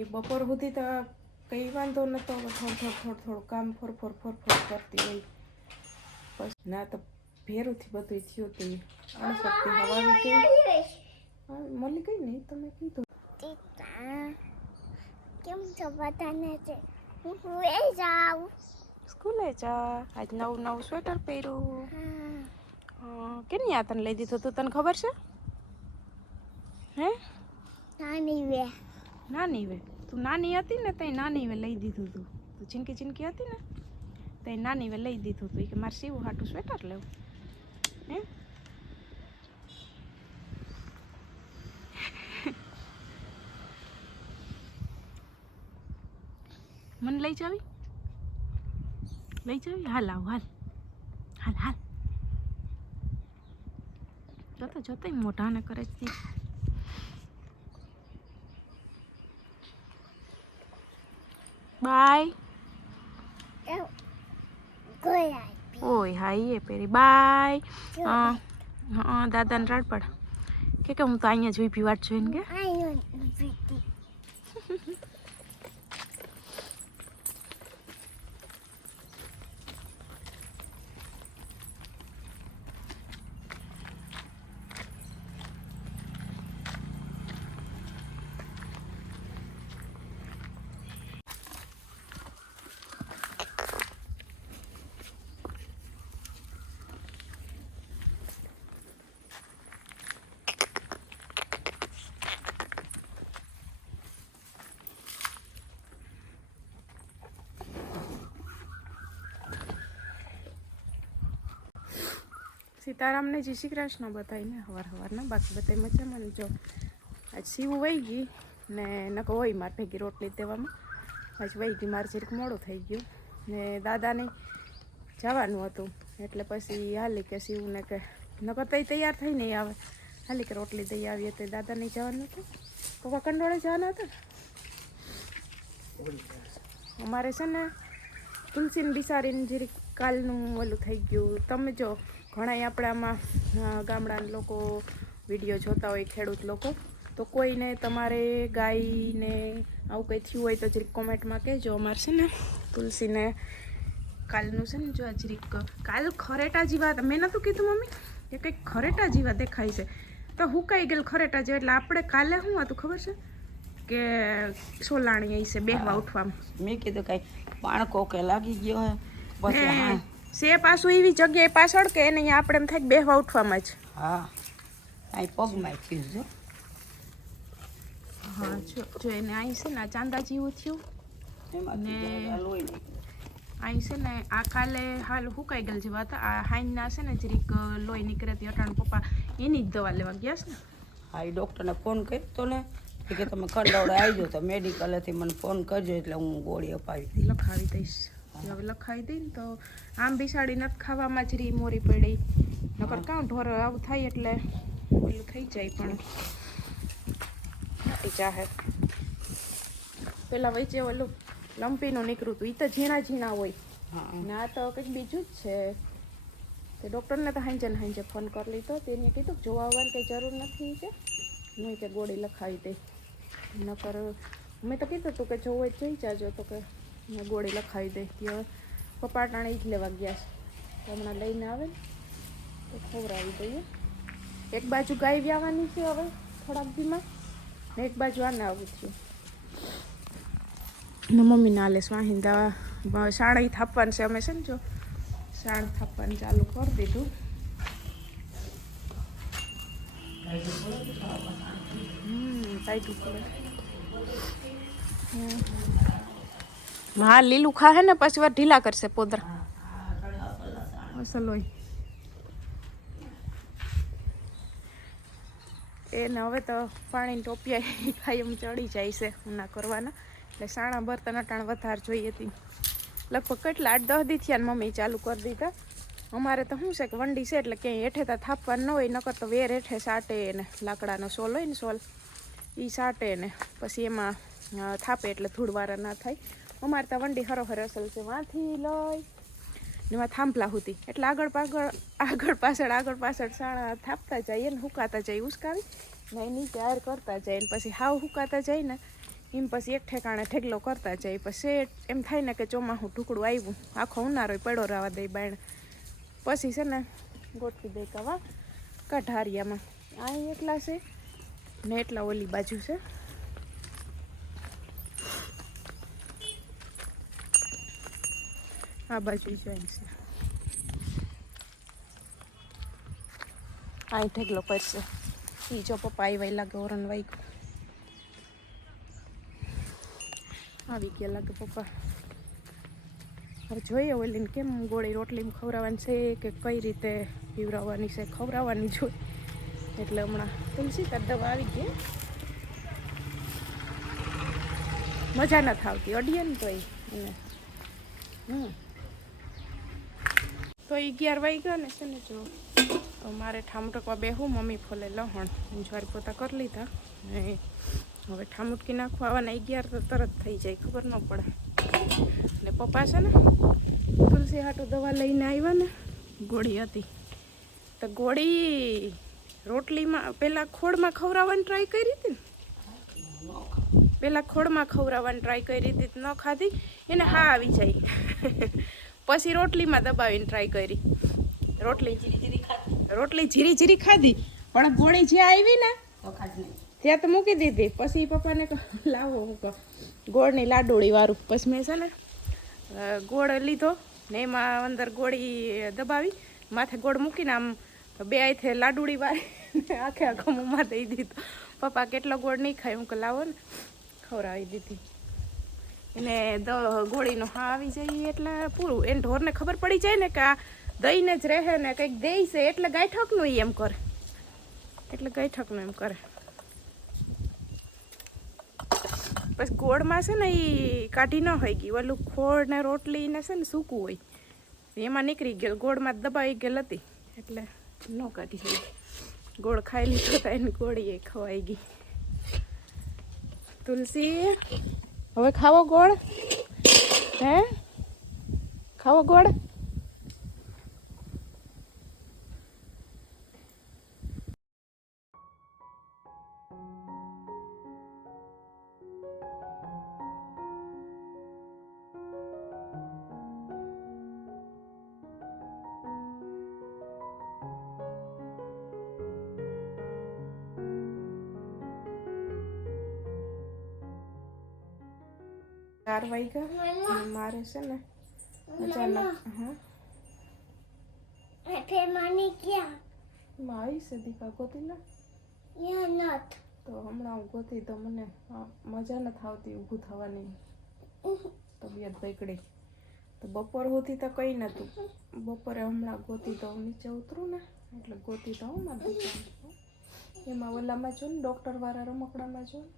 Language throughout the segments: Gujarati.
એ બપોર સુધી તો કંઈ વાંધો નતો હવે થોડું થોડું થોડું થોડું કામ ફોર ફોર ફોર ફોર કરતી હોય. પછી ના તો ભેરુંથી બધું થયું હતું. અણશક્તિ હવા આવી ગઈ મળી ગઈ ને તમે કીધું. કેમ છો બધાને છે હું હુએ જાઉં. સ્કૂલે જા. આજ નવું નવું સ્વેટર પહેર્યું. કેની આ તને લઈ દીધું તું? તને ખબર છે? હે? નાની વે. નાની વે. તું નાની હતી ને તઈ નાની વે લઈ દીધું તું. તું ચીનકી ચીનકી હતી ને તઈ નાની વે લઈ દીધું તું. ઈ કે મારે સીવું હાટું સ્વેટર લેવું. હે? મને લઈ જાવી? લઈ જાવી? હાલ આવ, હાલ. હાલ હાલ. જોતા જોતા મોઢાને કરે છે આવી ઓય હા એ પેરી બાય હા દાદાને રાડપડ કે કે હું તો અહીંયા જોઈ પી વાટ જોઈને કે સીતારામને જય શ્રી કૃષ્ણ બધાઈને હવાર હવારના બાકી બધા મજામાં જો આજ સીવું વહી ગઈ ને નકો હોય મારે ભેગી રોટલી દેવામાં. આજ વહી ગઈ, મારે જરીક મોડું થઈ ગયું ને દાદાને જવાનું હતું. એટલે પછી હાલી કે સીવું કે નકો તો તૈયાર થઈને નહીં આવે. હાલી કે રોટલી દઈ આવીએ તો દાદાને જવાનું હતું. તો કંડોળે જવાના હતા? અમારે છે ને તુલસીને બિસારીને જરીક કાલનું ઓલું થઈ ગયું. તમે જો ઘણાય આપણામાં આમાં ગામડાના લોકો વીડિયો જોતા હોય ખેડૂત લોકો. તો કોઈને તમારે ગાયને આવું કંઈ થયું હોય તો જરીક કોમેન્ટમાં કહેજો. અમારે છે ને તુલસીને કાલનું છે ને જો આ જરીક કાલ ખરેટા જેવા મેં નહોતું કીધું મમ્મી કે કંઈક ખરેટા જેવા દેખાય છે. તો હુકાઈ ગયેલ ખરેટા જેવા? એટલે આપણે કાલે શું હતું ખબર છે? કે સોલાણી છે બેહવા ઉઠવામાં. મેં કીધું કાંઈ પાણકો કે લાગી ગયો હે. હા. સે પાછું એવી જગ્યાએ પાછળ કે એને અહીંયા આપણે એમ થાય બેહવા ઉઠવામાં જ. હા. અહીં પગમાં થયું જો હા જો જો એને અહીં છે ને ચાંદા જેવું થયું. એમાંથી ને- જરા લોહી નીકળ્યું. અહીં છે ને આ કાલે હાલ હુકાઈ ગયેલ જેવા હતા? આ હાઈના છે ને જરીક લોહી નીકળે હતી અટાણ પપ્પા એની જ દવા લેવા ગયા છે ને. હા એ ડૉક્ટરને ફોન કર્યો તો ને કે તમે ખંડવડે આવજો તો મેડિકલેથી મને ફોન કરજો એટલે હું ગોળી અપાવી લખાવી દઈશ. હવે લખાવી દઈ ને તો આમ બિસાડી નથી ખાવામાં જ રી મોરી પડી. નકર કાં ઢોર આવું થાય એટલે પેલું થઈ જાય પણ. નથી ચાહે પેલા વચ્ચે ઓલું લંપીનું નીકળ્યું હતું એ તો ઝીણા ઝીણા હોય. ના તો કંઈક બીજું જ છે. તે ડૉક્ટરને તો હાંજે ને હાંજે ફોન કરી લીધો. તેને કીધું કે જોવા આવવાની કંઈ જરૂર નથી કે. નહીં કે ગોળી લખાવી દઈ. નકર મેં તો કીધું હતું કે જોવો હોય જોઈ જાજો તો કે મેં ગોળી લખાવી દે હવે પપ્પા ટાણે જ લેવા ગયા છે. હમણાં લઈને આવે ને તો ખવડાવી દઈએ. એક બાજુ ગાય વ્યાવાની છે હવે થોડાક દીમાં ને એક બાજુ આને આવું થયું. ને મમ્મીને હાલે સ્વાહિંદા શાણા થાપવાનું છે અમે છે ને જો શાણ થાપવાનું ચાલુ કરી દીધું. હમ, ટાઈટ ઉપર. હમ. હા લીલું ખાહે ને પછી વાર ઢીલા કરશે પોદરા. હોય એને હવે તો પાણીની ટોપિયા કાયમ ચડી જાય છે ના કરવાના. એટલે સાણા બર્તન અટાણ વધારે જોઈએ હતી લગભગ કેટલા આઠ દસ દી થયા ને મમ્મી ચાલુ કરી દીધા. અમારે તો શું છે કે વંડી છે એટલે ક્યાંય હેઠે તો થાપવાનું ન હોય નકર તો વેર હેઠે સાટે ને લાકડાનો સોલ હોય ને સોલ. એ સાટે ને પછી એમાં થાપે એટલે ધૂળવાળા ના થાય. અમારે ત્યાં વંડી હરોહર અસલ છે. વાંથી લઈ. ને એમાં થાંભલા હતી. એટલે આગળ પાછળ આગળ પાછળ આગળ પાછળ સાણા થાપતા જઈએ ને હુકાતા જઈએ ઉસકાવી. ને નીચે હાર કરતા જાય ને પછી હાવ હુકાતા જાય ને એમ પછી એક ઠેકાણે ઠેકલો કરતા જાય. પછી એમ થાય ને કે ચોમાસું ટુકડું આવ્યું આખો ઉનારો પડો રહેવા દઈ બાયણ. પછી છે ને ગોઠવી દઈ કવા કઢારિયામાં. આ એકલા છે ને એટલા ઓલી બાજુ છે. આ બાજુ જોઈન છે. આ ઠેકલો કરશે એ જો પપ્પા આવ્યા લાગે ઓરન વાઈ આવી ગયા લાગે પપ્પા. હવે જોઈએ ઓલીને કેમ ગોળી રોટલી ખવડાવવાની છે કે કઈ રીતે પીવરાવવાની છે, ખવડાવવાની જોઈએ એટલે હમણાં તુલસી દવા આવી ગઈ. મજા નથી આવતી અડીએ ને તોય. હમ. તો અગિયાર વાગ્યા ને છે ને જો, તો મારે ઠામટકવા બેહું, મમ્મી ફોલે લહણ. જ્વારી પોતા કરી લીધા. ને હવે ઠામુટકી નાખવા આવવાના, અગિયાર તો તરત થઈ જાય, ખબર ન પડે. ને પપ્પા છે ને, તુલસી હાટું દવા લઈને આવ્યા ને, ગોળી હતી. તો ગોળી રોટલીમાં પહેલાં ખોળમાં ખવડાવવાની ટ્રાય કરી હતી ને? પહેલાં ખોળમાં ખવડાવવાની ટ્રાય કરી હતી, ન ખાધી, એને હા આવી જાય. પછી રોટલીમાં દબાવીને ટ્રાય કરી. રોટલી રોટલી જીરી જીરી ખાધી પણ ગોળી જ્યાં આવી ને ત્યાં તો મૂકી દીધી. પછી પપ્પાને લાવો હું ગોળની લાડુળી વાળું પછી મેં છે ને ગોળ લીધો ને એમાં અંદર ગોળી દબાવી. માથે ગોળ મૂકીને આમ બે આથે લાડુળી વાળી આખે આખો મોંમાં દઈ દીધો. પપ્પા કેટલો ગોળ નહીં ખાય? હું લાવો ને. ખવડાવી દીધી. એને ગોળીનો હા આવી જાય એટલે પૂરું. એને ઢોરને ખબર પડી જાય ને કે આ દઈને જ રહે ને કંઈક દઈ છે એટલે ગાયઠકનું એમ કરે. એટલે ગાયઠકનું એમ કરે. પછી ગોળમાં છે ને એ કાઢી ન હોય ગઈ ઓલું ખોળ ને રોટલી ને છે ને સૂકું હોય. એમાં નીકળી ગયેલ ગોળમાં દબાઈ ગયેલ હતી. એટલે ન કાઢી હોય. ગોળ ખાઈ લીધો તો એની એ ખવાઈ ગઈ. તુલસી હવે ખાવો ગોળ. હે? ખાવો ગોળ? ચાર વાગ્યા મારે છે ને અચાનક હા. Happy money ક્યાં માં આવી છે દીપા ગોતીલા યા નથ. તો હમણાં હું ગોતી તો મને મજા નથી આવતી ઊભું થવાની તબિયત બગડી. તો બપોર સુધી તો કંઈ નહોતું. બપોરે હમણાં ગોતી તો હું નીચે ઉતરું ને એટલે ગોતી તો હું મારી દુકાન. એમાં ઓલામાં જો ને ડૉક્ટરવાળા રમકડામાં જો ને.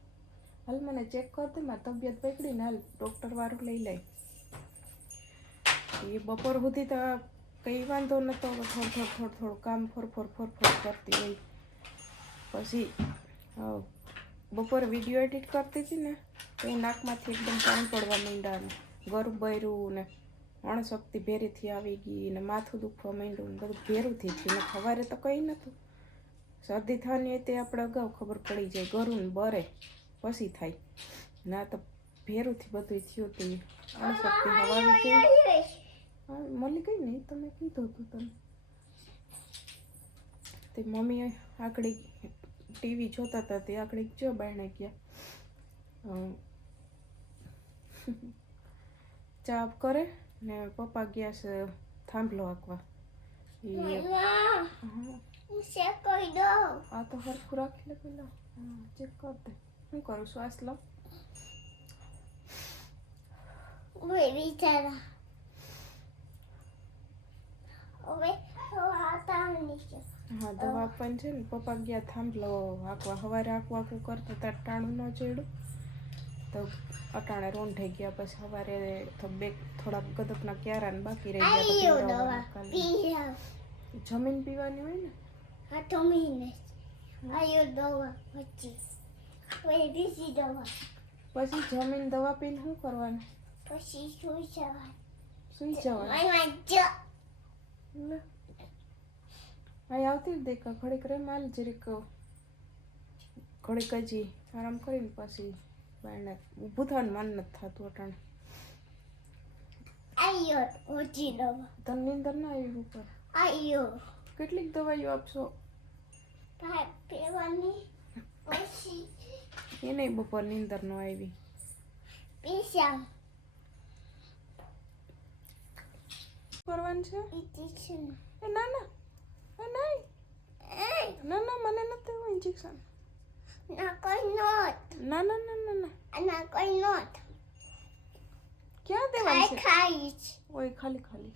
હાલ મને ચેક કર દે, મારી તબિયત બગડીને હાલ ડૉક્ટરવાળું લઈ લઈ એ બપોર સુધી તો કંઈ વાંધો નહોતો થોડું થોડું થોડું થોડું કામ ફોર ફોર ફોર ફોર કરતી હોય પછી બપોરે વીડિયો એડિટ કરતી હતી ને, તો એ નાકમાંથી એકદમ પાણી પડવા માંડ્યા ને ગરું બર્યું ને, અણશક્તિ ભેરીથી આવી ગઈ ને, માથું દુખવા માંડ્યું ને, બધું ભેરુંથી થયું ને, સવારે તો કંઈ નહોતું શરદી થવાની હોય તે આપણે અગાઉ ખબર પડી જાય, ગરું ને બરે. પછી થાય. ના તો ભેરુંથી બધું થયું હતું અણશક્તિ હવા આવી ગઈ મળી ગઈ ને તમે કીધું હતું તમે તે મમ્મી આકડી ટીવી જોતા હતા તે આકડી જો બાયણે ગયા. ચા કરે ને પપ્પા ગયા છે થાંભલો આંકવા. કોઈ આ તો હરખું રાખી લે પેલા. ચેક કર દે. શું કરું શ્વાસ ઓય બિચારા હવે હાતા હા દવા પણ છે ને પપ્પા ગયા થાંભલો આંકવા સવારે આંકવા આંકવું કરતા ત્યાં ટાણું ન ચડ્યું તો અટાણે રૂંઢે ગયા પછી સવારે તો બે થોડાક ગદકના ક્યારા ને બાકી રહી ગયા જમીન પીવાની હોય ને આ જમીન આયો દવા પછી બીજી દવા. પછી જમીન દવા પીને શું કરવાનું? પછી સુઈ જવાનું. સુઈ જવાનું. અહીં આવતી જ દેખા ઘડીક રે માલ જરીક ઘડીક હજી આરામ કરીને પછી બાયણે ઊભું થવાનું મન નથી થતું અટાણે. આયો ઓછી દવા. તને નીંદર ના આવી ઉપર? આયો. કેટલીક દવાઈઓ આપશો? પીવાની. પછી એ નહીં બપોર નીંદર નો આવી કરવાનું છે એ ના ના નહીં ના ના મને નથી એવું ઇન્જેક્શન ના કોઈ નોટ ના ના ના ના ના ના કોઈ નોટ ક્યાં દેવાનું છે ખાઈશ ઓય ખાલી ખાલી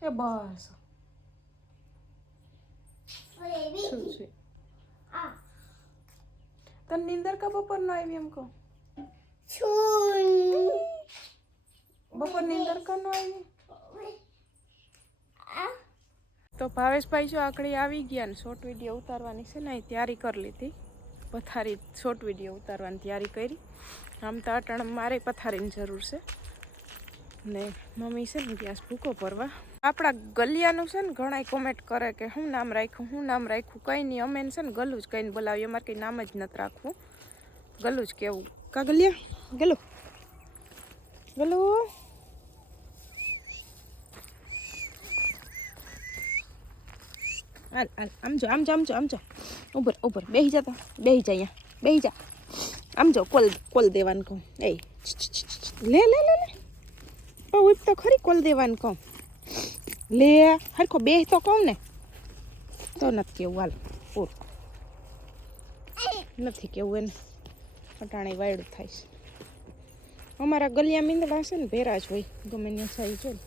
એ બસ શું છે તને નીંદર કા બપોર નો આવી એમ કહો બપોર નીંદર કા નો આવી તો ભાવેશભાઈ જો આકડી આવી ગયા ને શોર્ટ વીડિયો ઉતારવાની છે ને એ તૈયારી કરી લીધી પથારી શોર્ટ વીડિયો ઉતારવાની તૈયારી કરી આમ તો અટણ મારે પથારીની જરૂર છે ને મમ્મી છે ને ગેસ ભૂકો ભરવા આપણા ગલિયાનું છે ને ઘણા કોમેન્ટ કરે કે હું નામ રાખ્યું, હું નામ રાખ્યું, કંઈ નહીં, અમે છે ને ગલું જ કહીને બોલાવીએ, અમારે કંઈ નામ જ નથી રાખવું. ગલું જ કેવું. કા ગલિયા? ગલું. ગલું. હાલ હાલ, આમ જો આમ જો, આમ આમ જો. ઉભર ઉભર બેહી જા તો. બેહી જા અહીંયા. બેહી જા. આમ જો, કોલ કોલ દેવાનું કહું. એ. લે લે લે લે. ઉપ તો ખરી કોલ દેવાનું કહું. લે હરખો બે તો કહું ને. તો નથી કેવું હાલ, પૂર. નથી કેવું એને. અટાણે વાયડું થાય છે. અમારા ગલિયા મીંદડા છે ને, ભેરા જ હોય. ગમે ત્યાં સાઈ છે ને.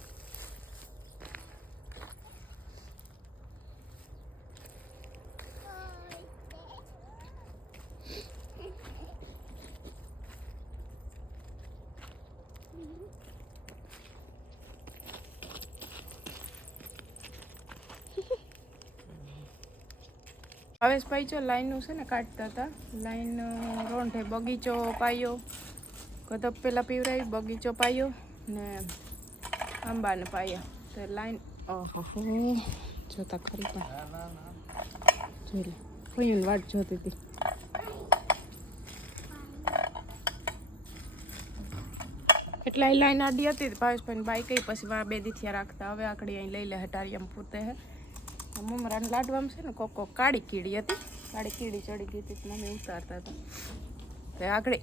ભાવેશભાઈ જો લાઈનનું છે ને કાઢતા હતા. લાઈન રોંઢે બગીચો પાયો. કદબ પેલા પીવરાય બગીચો પાયો ને આંબાને પાયા. તો લાઈન, ઓહો જોતા ખરી પણ. જોઈ લે ફોઈન વાટ જોતી હતી. એટલે એ લાઈન આડી હતી ભાવેશભાઈ બાઈક પછી બે દીથિયા રાખતા. હવે આકડી અહીં લઈ લે, હટારી એમ પૂરતે હે. મમરાના લાડવામાં છે ને કોક કોક કાળી કીડી હતી. કાળી કીડી ચડી ગઈ હતી મમ્મી ઉતારતા હતા. તો આગળ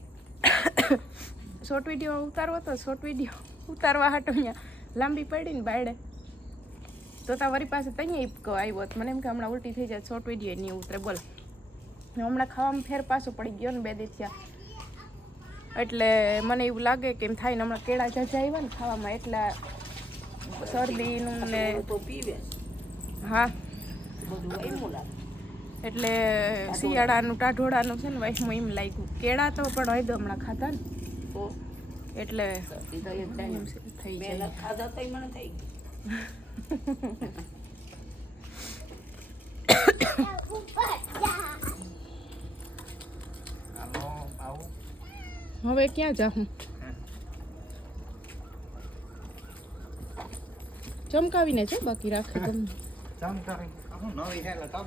શોર્ટ વીડિયો ઉતારવો તો શોર્ટ વીડિયો ઉતારવા હાટો અહીંયા લાંબી પડી ને બાયડે. તો તારી પાસે ત્યાં આવ્યો હતો. મને એમ કે હમણાં ઉલટી થઈ જાય શોર્ટ વીડિયો નહીં ઉતરે બોલ. હમણાં ખાવામાં ફેર પાછો પડી ગયો ને બે દી થયા. એટલે મને એવું લાગે કે એમ થાય ને હમણાં કેળા જજા આવ્યા ને ખાવામાં એટલા શરદીનું ને તો પીવે. હા. એટલે શિયાળાનું ટાઢોળાનું છે ને હું એમ લાગ્યું. કેળા તો પણ હોય તો હમણાં ખાતા ને. તો એટલે તો થાય થઈ જાય. ખાધા તોય મને થઈ જા હવે ક્યાં જાઉં ચમકાવીને છે બાકી રાખે તમને? ચમકાવી. น้องอีแท้เราต้อง